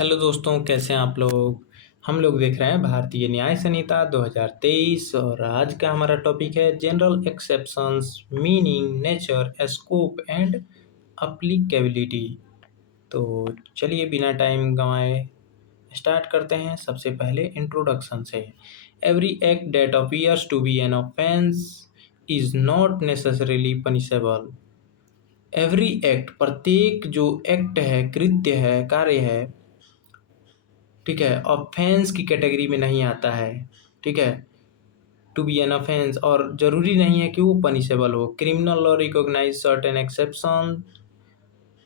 Hello दोस्तों, कैसे हैं आप लोग। हम लोग देख रहे हैं भारतीय न्याय संहिता 2023 और आज का हमारा टॉपिक है general exceptions, meaning, nature, scope and applicability. तो चलिए बिना टाइम गंवाए स्टार्ट करते हैं। सबसे पहले इंट्रोडक्शन से। Every act that appears to be an offence is not necessarily punishable. Every act, प्रत्येक जो एक्ट है, कृत्य है, कार्य है, ठीक है, ऑफेंस की कैटेगरी में नहीं आता है। ठीक है, टू बी एन ऑफेंस, और जरूरी नहीं है कि वो पनिशेबल हो। Criminal law recognise certain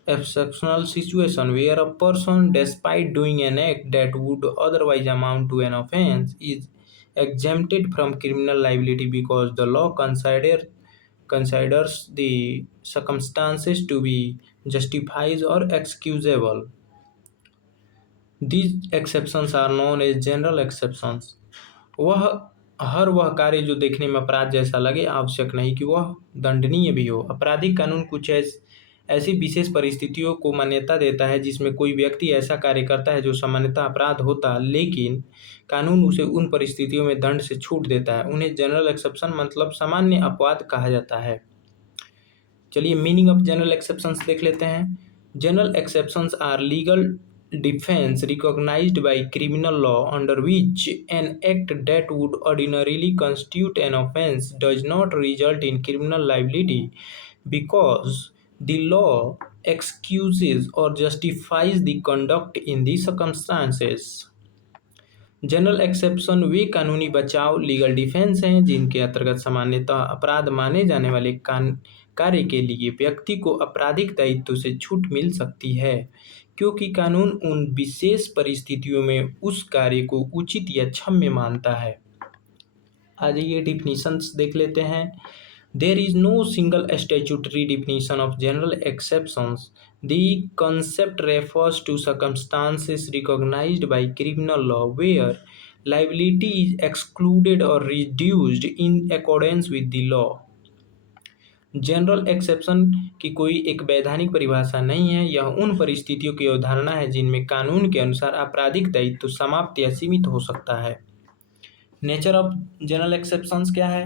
exceptional situation where a person, despite doing an act that would otherwise amount to an offense, is exempted from criminal liability because the law considers the circumstances to be justified or excusable. These exceptions are known as general exceptions. वह हर वह कार्य जो देखने में अपराध जैसा लगे, आवश्यक नहीं कि वह दंडनीय भी हो। आपराधिक कानून कुछ ऐसी विशेष परिस्थितियों को मान्यता देता है जिसमें कोई व्यक्ति ऐसा कार्य करता है जो सामान्यतः अपराध होता, लेकिन कानून उसे उन परिस्थितियों में दंड से छूट देता है। उन्हें जनरल एक्सेप्शन मतलब सामान्य अपवाद कहा जाता है। चलिए मीनिंग ऑफ जनरल एक्सेप्शंस देख लेते हैं। General exceptions are legal defense recognized by criminal law under which an act that would ordinarily constitute an offense does not result in criminal liability because the law excuses or justifies the conduct in the circumstances. General exception वे कानूनी बचाव, legal defence हैं जिनके अंतर्गत सामान्यतः अपराध माने जाने वाले कार्य के लिए व्यक्ति को आपराधिक दायित्व से छूट मिल सकती है, क्योंकि कानून उन विशेष परिस्थितियों में उस कार्य को उचित या क्षम्य मानता है। आज ये डिफिनीशंस देख लेते हैं। There is no single statutory definition of general exceptions. The concept refers to circumstances recognized by criminal law where liability is excluded or reduced in accordance with the law. General exception की कोई एक वैधानिक परिभाषा नहीं है। यह उन परिस्थितियों की अवधारणा है जिनमें कानून के अनुसार आपराधिक दायित्व समाप्त या सीमित हो सकता है। नेचर ऑफ जनरल एक्सेप्शंस क्या है?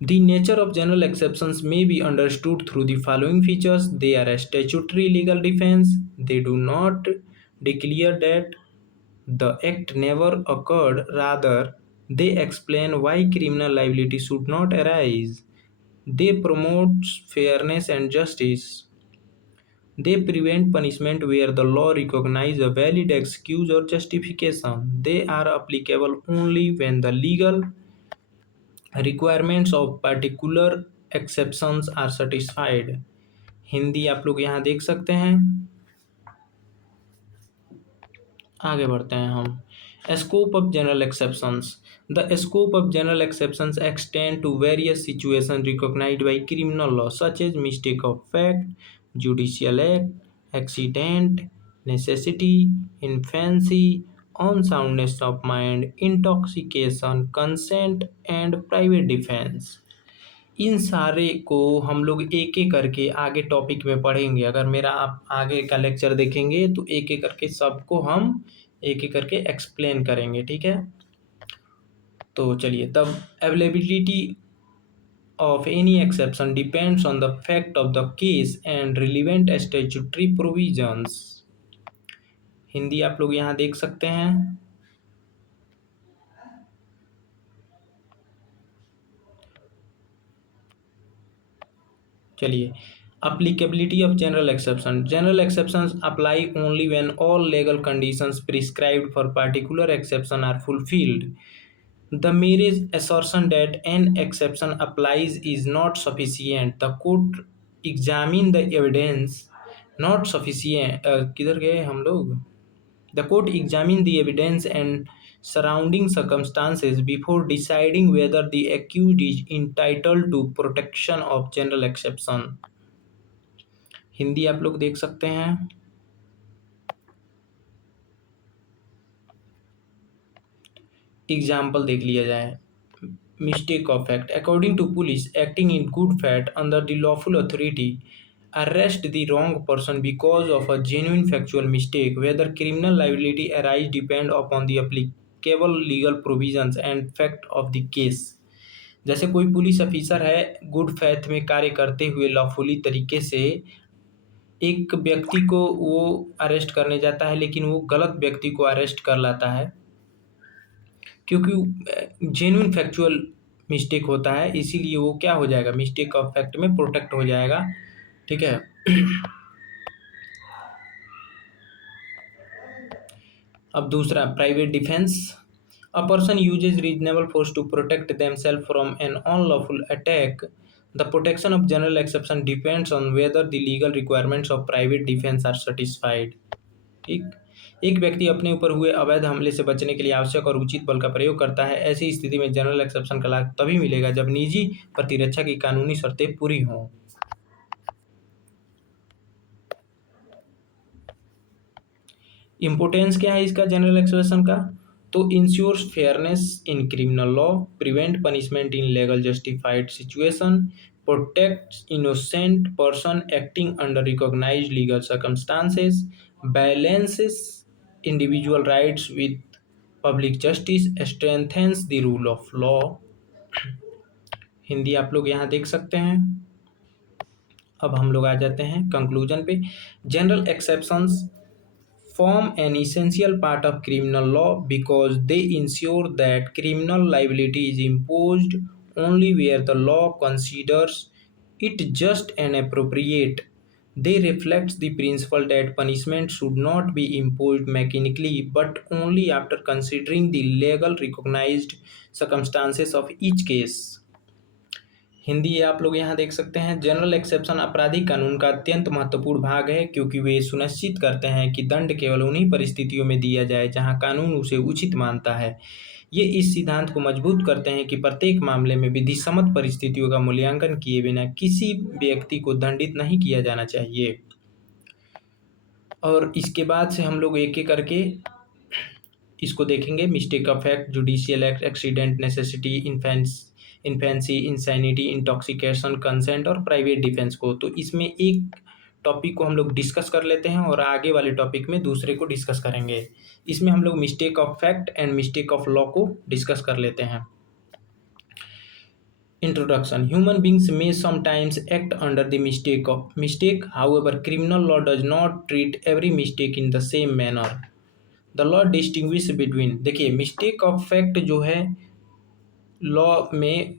The nature of general exceptions may be understood through the following features. They are a statutory legal defense. They do not declare that the act never occurred. Rather, they explain why criminal liability should not arise. They promote fairness and justice. They prevent punishment where the law recognizes a valid excuse or justification. They are applicable only when the legal requirements of particular exceptions are satisfied. Hindi आप लोग यहाँ देख सकते हैं। आगे बढ़ते हैं हम। Scope of general exceptions. The scope of general exceptions extend to various situations recognized by criminal law, such as mistake of fact, judicial act, accident, necessity, infancy, unsoundness of mind, intoxication, consent and private defense. इन सारे को हम लोग एक एक करके आगे topic में पढ़ेंगे। अगर मेरा आप आगे का लेक्चर देखेंगे तो एक एक करके सबको हम एक एक करके एक्सप्लेन करेंगे, ठीक है। तो चलिए, तब availability of any exception depends on the fact of the case and relevant statutory provisions. Hindi आप लोग यहाँ देख सकते हैं। चलिए, applicability of general exception. General exceptions apply only when all legal conditions prescribed for particular exception are fulfilled. The mere assertion that an exception applies is not sufficient. The court examine the evidence not sufficient. किधर गए हम लोग? The court examine the evidence and surrounding circumstances before deciding whether the accused is entitled to protection of general exception. Hindi आप लोग देख सकते हैं। Example देख लिया जाए। Mistake of fact. According to police, acting in good faith under the lawful authority arrest the wrong person because of a genuine factual mistake. Whether criminal liability arise depend upon the applicable legal provisions and fact of the case. जैसे कोई police officer है, good faith में कार्य करते हुए lawfully तरीके से एक व्यक्ति को वो अरेस्ट करने जाता है, लेकिन वो गलत व्यक्ति को अरेस्ट कर लाता है क्योंकि जेन्युइन फैक्चुअल मिस्टेक होता है, इसीलिए वो क्या हो जाएगा, मिस्टेक ऑफ फैक्ट में प्रोटेक्ट हो जाएगा। ठीक है। अब दूसरा, private defence. A person uses reasonable force to protect themself from an unlawful attack. The protection of general exception depends on whether the legal requirements of private defence are satisfied. ठीक, एक व्यक्ति अपने ऊपर हुए अवैध हमले से बचने के लिए आवश्यक और उचित बल का प्रयोग करता है। ऐसी स्थिति में जनरल एक्सेप्शन का लाभ तभी मिलेगा जब निजी प्रतिरक्षा की कानूनी शर्तें पूरी हों। इम्पोर्टेंस क्या है इसका, जनरल एक्सेप्शन का? तो ensures fairness in criminal law, prevent punishment in legal justified situation, protects innocent person acting under recognised legal circumstances, balances individual rights with public justice, strengthens the rule of law. Hindi आप लोग यहाँ देख सकते हैं। अब हम लोग आ जाते हैं कंक्लूजन पे। General exceptions form an essential part of criminal law because they ensure that criminal liability is imposed only where the law considers it just and appropriate. They reflect the principle that punishment should not be imposed mechanically but only after considering the legal recognized circumstances of each case. Hindi आप लोग यहाँ देख सकते हैं। General exception आपराधिक कानून का अत्यंत महत्वपूर्ण भाग है क्योंकि वे सुनिश्चित करते हैं कि दंड केवल उन्हीं परिस्थितियों में दिया जाए जहाँ कानून उसे उचित मानता है। ये इस सिद्धांत को मजबूत करते हैं कि प्रत्येक मामले में विधिसम्मत परिस्थितियों का मूल्यांकन किए बिना किसी व्यक्ति को दंडित नहीं किया जाना चाहिए। और इसके बाद से हम लोग एक एक करके इसको देखेंगे। Mistake of fact, judicial accident, necessity, infancy, insanity, intoxication, consent और प्राइवेट डिफेंस को। तो इसमें एक टॉपिक को हम लोग डिस्कस कर लेते हैं और आगे वाले टॉपिक में दूसरे को डिस्कस करेंगे। इसमें हम लोग mistake of fact and mistake of law को डिस्कस कर लेते हैं। Introduction. Human beings may sometimes act under the mistake. However, criminal law does not treat every mistake in the same manner. The law distinguishes between, देखिए mistake of fact जो है law में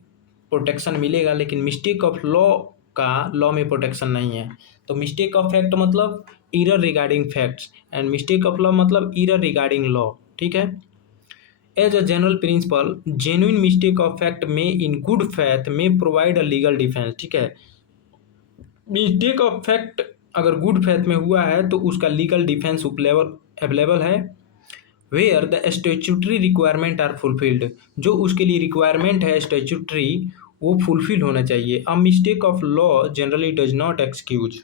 protection मिलेगा, लेकिन mistake of law का law में protection नहीं है। तो मिस्टेक ऑफ फैक्ट मतलब error regarding facts and mistake of law मतलब इरर रिगार्डिंग लॉ। ठीक है। As a general principle, genuine mistake of fact में इन गुड फेथ में प्रोवाइड अ लीगल डिफेंस। ठीक है, मिस्टेक ऑफ फैक्ट अगर good faith में हुआ है तो उसका लीगल डिफेंस अवेलेबल है। Where the statutory requirement are fulfilled, जो उसके लिए रिक्वायरमेंट है स्टैट्यूटरी वो फुलफिल होना चाहिए। A mistake of law generally does not excuse,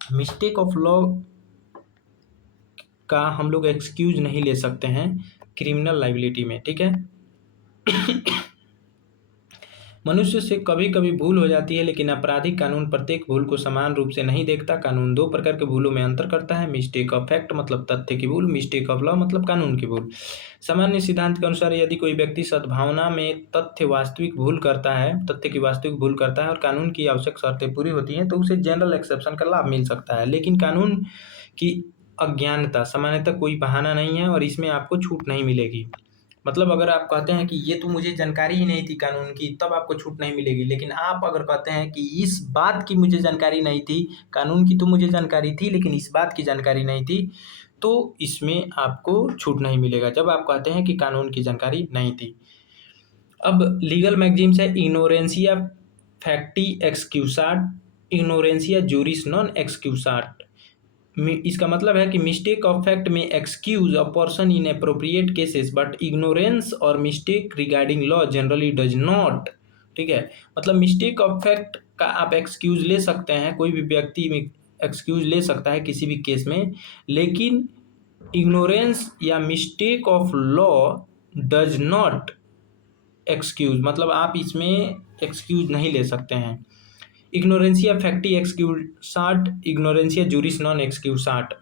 mistake of law का हम लोग एक्सक्यूज नहीं ले सकते हैं क्रिमिनल लाइबिलिटी में। ठीक है। मनुष्य से कभी कभी भूल हो जाती है, लेकिन आपराधिक कानून प्रत्येक भूल को समान रूप से नहीं देखता। कानून दो प्रकार के भूलों में अंतर करता है, मिस्टेक ऑफ फैक्ट मतलब तथ्य की भूल, मिस्टेक ऑफ लॉ मतलब कानून की भूल। सामान्य सिद्धांत के अनुसार यदि कोई व्यक्ति सद्भावना में तथ्य की वास्तविक भूल करता है और कानून की आवश्यक शर्तें पूरी होती हैं तो उसे जनरल एक्सेप्शन का लाभ मिल सकता है। लेकिन कानून की अज्ञानता सामान्यतः कोई बहाना नहीं है और इसमें आपको छूट नहीं मिलेगी। मतलब अगर आप कहते हैं कि ये तो मुझे जानकारी ही नहीं थी कानून की, तब आपको छूट नहीं मिलेगी। लेकिन आप अगर कहते हैं कि इस बात की मुझे जानकारी नहीं थी, कानून की तो मुझे जानकारी थी लेकिन इस बात की जानकारी नहीं थी, तो इसमें आपको छूट नहीं मिलेगा जब आप कहते हैं कि कानून की जानकारी नहीं थी। अब लीगल मैगजीम्स है, इग्नोरेंसिया फैक्टी एक्सक्यूसाट, इग्नोरेंसिया जूरिस नॉन एक्सक्यूसाट। इसका मतलब है कि मिस्टेक ऑफ फैक्ट में excuse a person in appropriate cases but ignorance और mistake regarding law generally does not. ठीक है, मतलब मिस्टेक ऑफ फैक्ट का आप एक्सक्यूज ले सकते हैं, कोई भी व्यक्ति में एक्सक्यूज ले सकता है किसी भी केस में, लेकिन इग्नोरेंस या mistake of law does not excuse, मतलब आप इसमें एक्सक्यूज नहीं ले सकते हैं। इग्नोरेंसिया फैक्टी एक्सक्यूसाट, इग्नोरेंसिया जुरिस नॉन एक्सक्यूसाट।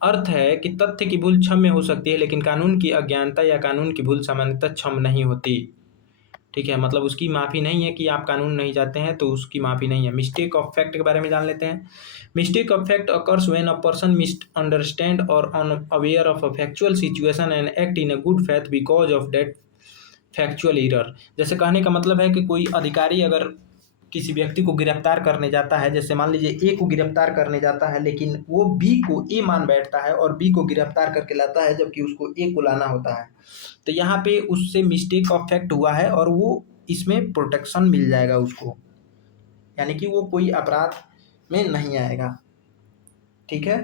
अर्थ है कि तथ्य की भूल क्षम्य हो सकती है, लेकिन कानून की अज्ञानता या कानून की भूल सामान्यतः क्षम्य नहीं होती। ठीक है, मतलब उसकी माफ़ी नहीं है कि आप कानून नहीं जानते हैं तो उसकी माफ़ी नहीं है। मिस्टेक ऑफ फैक्ट के बारे में जान लेते हैं। Mistake of fact occurs when a person misunderstand और unaware of a factual situation and act in a good faith because of that factual error. जैसे कहने का मतलब है कि कोई अधिकारी अगर किसी व्यक्ति को गिरफ्तार करने जाता है, जैसे मान लीजिए ए को गिरफ्तार करने जाता है, लेकिन वो बी को ए मान बैठता है और बी को गिरफ्तार करके लाता है, जबकि उसको ए को लाना होता है। तो यहाँ पे उससे मिस्टेक ऑफ फैक्ट हुआ है और वो इसमें प्रोटेक्शन मिल जाएगा उसको, यानी कि वो कोई अपराध में नहीं आएगा। ठीक है,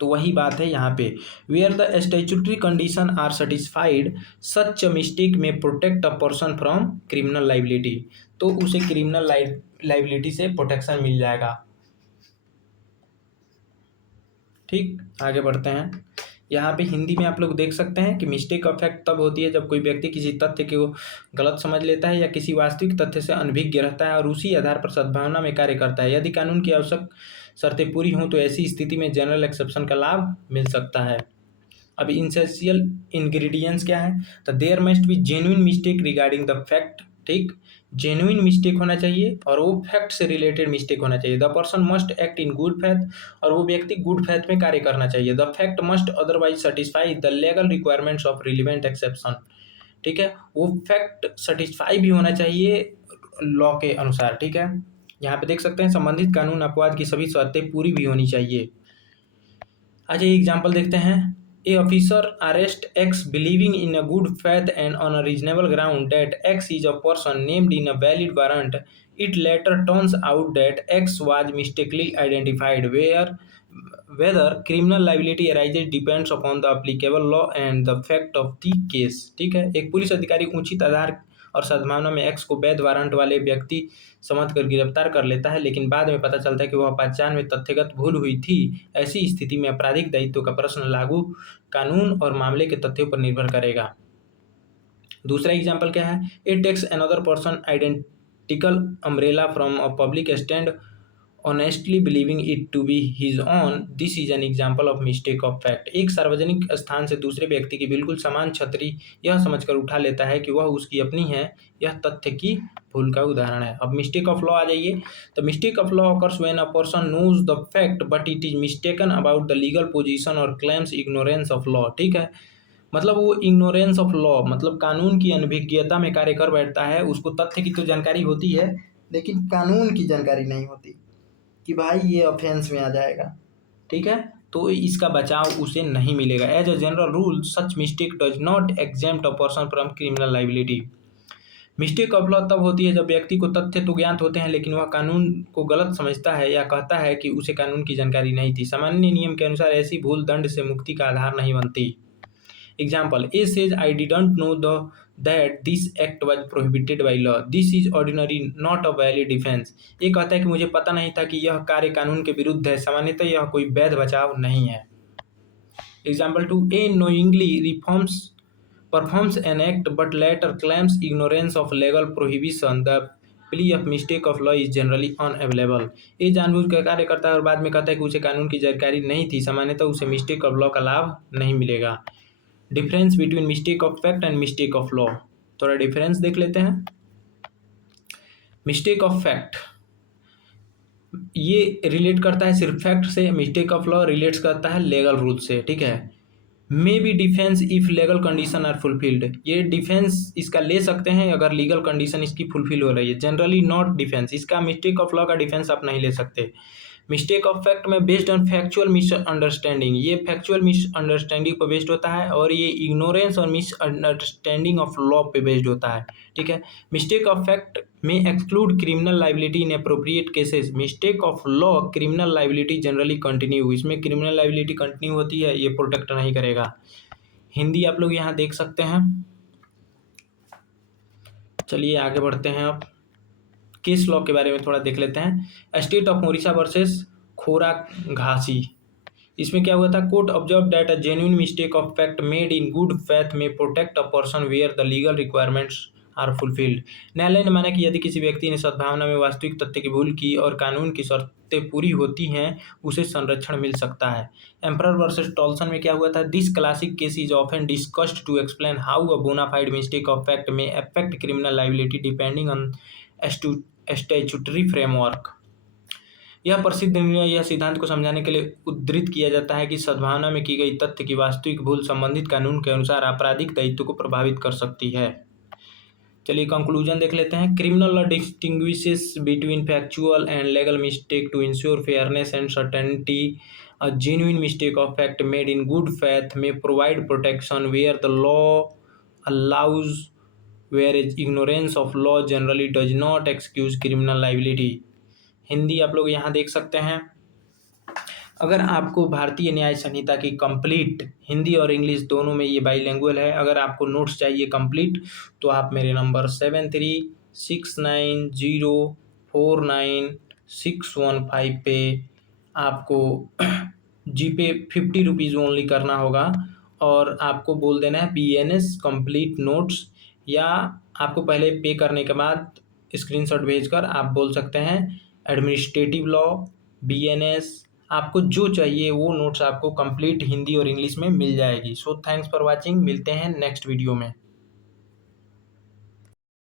तो वही बात है यहाँ पे, where the statutory condition are satisfied such mistake may protect a person from criminal liability, तो उसे क्रिमिनल लाइबिलिटी से प्रोटेक्शन मिल जाएगा। ठीक, आगे बढ़ते हैं। यहाँ पे हिंदी में आप लोग देख सकते हैं कि मिस्टेक ऑफ फैक्ट तब होती है जब कोई व्यक्ति किसी तथ्य को गलत समझ लेता है या किसी वास्तविक तथ्य से अनभिज्ञ रहता है और उसी आधार पर सद्भावना में कार्य करता है। यदि कानून की आवश्यक शर्तें पूरी हों तो ऐसी स्थिति में जनरल एक्सेप्शन का लाभ मिल सकता है। अब इसेंशियल इंग्रेडिएंट्स क्या है, तो there must be genuine mistake regarding the fact. ठीक, जेन्युइन मिस्टेक होना चाहिए और वो फैक्ट से रिलेटेड मिस्टेक होना चाहिए। The person must act in good faith, और वो व्यक्ति गुड फैथ में कार्य करना चाहिए। The fact must otherwise satisfy the legal requirements of relevant exception. ठीक है, वो फैक्ट सेटिस्फाई भी होना चाहिए लॉ के अनुसार। ठीक है, यहाँ पे देख सकते हैं संबंधित कानून अपवाद की सभी शर्तें पूरी भी होनी चाहिए। अच्छा, एग्जाम्पल देखते हैं। A officer arrest X believing in a good faith and on a reasonable ground that X is a person named in a valid warrant, it later turns out that X was mistakenly identified where whether criminal liability arises depends upon the applicable law and the fact of the case। ठीक है, एक police अधिकारी उचित आधार और सद्भावना में x को वैध वारंट वाले व्यक्ति समझकर गिरफ्तार कर लेता है, लेकिन बाद में पता चलता है कि वह पहचान में तथ्यगत भूल हुई थी। ऐसी स्थिति में आपराधिक दायित्व का प्रश्न लागू कानून और मामले के तथ्यों पर निर्भर करेगा। दूसरा एग्जाम्पल क्या है, it takes another person identical umbrella from a public stand honestly believing it to be his own, this is an example of mistake of fact. एक सार्वजनिक स्थान से दूसरे व्यक्ति की बिल्कुल समान छतरी यह समझकर उठा लेता है कि वह उसकी अपनी है, यह तथ्य की भूल का उदाहरण है। अब मिस्टेक ऑफ लॉ आ जाइए। तो mistake of law occurs when a person knows the fact but it is mistaken about the legal position और क्लेम्स इग्नोरेंस ऑफ लॉ। ठीक है, मतलब वो इग्नोरेंस ऑफ लॉ मतलब कानून की अनभिज्ञता में कार्य कर बैठता है। उसको तथ्य की तो जानकारी होती है, लेकिन कानून की जानकारी नहीं होती कि भाई ये ऑफेंस में आ जाएगा। ठीक है, तो इसका बचाव उसे नहीं मिलेगा। As a general rule such mistake does not exempt a person from criminal liability. Mistake of law तब होती है जब व्यक्ति को तथ्य तो ज्ञात होते हैं, लेकिन वह कानून को गलत समझता है या कहता है कि उसे कानून की जानकारी नहीं थी। सामान्य नियम के अनुसार ऐसी भूल दंड से मुक्ति का आधार नहीं बनती। Example, A says, I didn't know that this act was prohibited by law. This is ordinary not a valid defense। ये कहता है कि मुझे पता नहीं था कि यह कार्य कानून के विरुद्ध है, सामान्यतः यह कोई वैध बचाव नहीं है। Example 2, A knowingly performs an act but later claims ignorance of legal prohibition, the plea of mistake of law is generally unavailable। ये जानबूझकर कार्य करता है और बाद में कहता है कि उसे कानून की जानकारी नहीं थी, सामान्यतः उसे मिस्टेक ऑफ लॉ का लाभ नहीं मिलेगा। Difference between mistake of fact and mistake of law, थोड़ा डिफरेंस देख लेते हैं। मिस्टेक ऑफ फैक्ट ये रिलेट करता है सिर्फ फैक्ट से, मिस्टेक ऑफ लॉ रिलेट्स करता है लीगल रूल से। ठीक है, may be defence if legal condition are fulfilled, ये डिफेंस इसका ले सकते हैं अगर लीगल कंडीशन इसकी फुलफिल हो रही है। जनरली नॉट डिफेंस, इसका मिस्टेक ऑफ लॉ का डिफेंस आप नहीं ले सकते। मिस्टेक ऑफ फैक्ट में बेस्ड ऑन फैक्चुअल मिसअंडरस्टैंडिंग, ये फैक्चुअल मिसअंडरस्टैंडिंग पर बेस्ड होता है और ये इग्नोरेंस और मिसअंडरस्टैंडिंग ऑफ लॉ पे बेस्ड होता है। ठीक है, मिस्टेक ऑफ फैक्ट में exclude criminal liability in appropriate cases, mistake of law criminal liability generally continue, इसमें क्रिमिनल लाइबिलिटी कंटिन्यू होती है, ये प्रोटेक्ट नहीं करेगा। हिंदी आप लोग यहाँ देख सकते हैं। चलिए आगे बढ़ते हैं। अब केस लॉ के बारे में थोड़ा देख लेते हैं। State of Odisha versus Khora Ghasi, इसमें क्या हुआ था, court observe that a genuine mistake of fact made in good faith may protect a person where the legal requirements are fulfilled. न्यायालय ने माना कि यदि किसी व्यक्ति ने सद्भावना में वास्तविक तथ्य की भूल की और कानून की शर्तें पूरी होती हैं, उसे संरक्षण मिल सकता है। एम्परर वर्सेस टॉल्सन में क्या हुआ था? This classic case is often discussed to explain how a bona fide mistake of fact may affect criminal liability depending on statutory framework. यह प्रसिद्ध निर्णय यह सिद्धांत को समझाने के लिए उद्धृत किया जाता है कि सद्भावना में की गई तथ्य की वास्तविक भूल संबंधित कानून के अनुसार आपराधिक दायित्व को प्रभावित कर सकती है। चलिए कंक्लूजन देख लेते हैं। Criminal law distinguishes between factual and legal mistake to ensure fairness and certainty. A genuine mistake of fact made in good faith may provide protection where the law allows, whereas ignorance of law generally does not excuse criminal liability। Hindi आप लोग यहाँ देख सकते हैं। अगर आपको भारतीय न्याय संहिता की कंप्लीट हिंदी और इंग्लिश दोनों में ये बाईलैंग्वेज है, अगर आपको नोट्स चाहिए कंप्लीट तो आप मेरे नंबर 7369049615 पे आपको जीपे 50 रुपीज़ ओनली करना होगा और आपको बोल देना है BNS कंप्लीट नोट्स, या आपको पहले पे करने के बाद स्क्रीनशॉट भेजकर आप बोल सकते हैं एडमिनिस्ट्रेटिव लॉ, BNS, आपको जो चाहिए वो नोट्स आपको कंप्लीट हिंदी और इंग्लिश में मिल जाएगी। सो थैंक्स फॉर वाचिंग, मिलते हैं नेक्स्ट वीडियो में।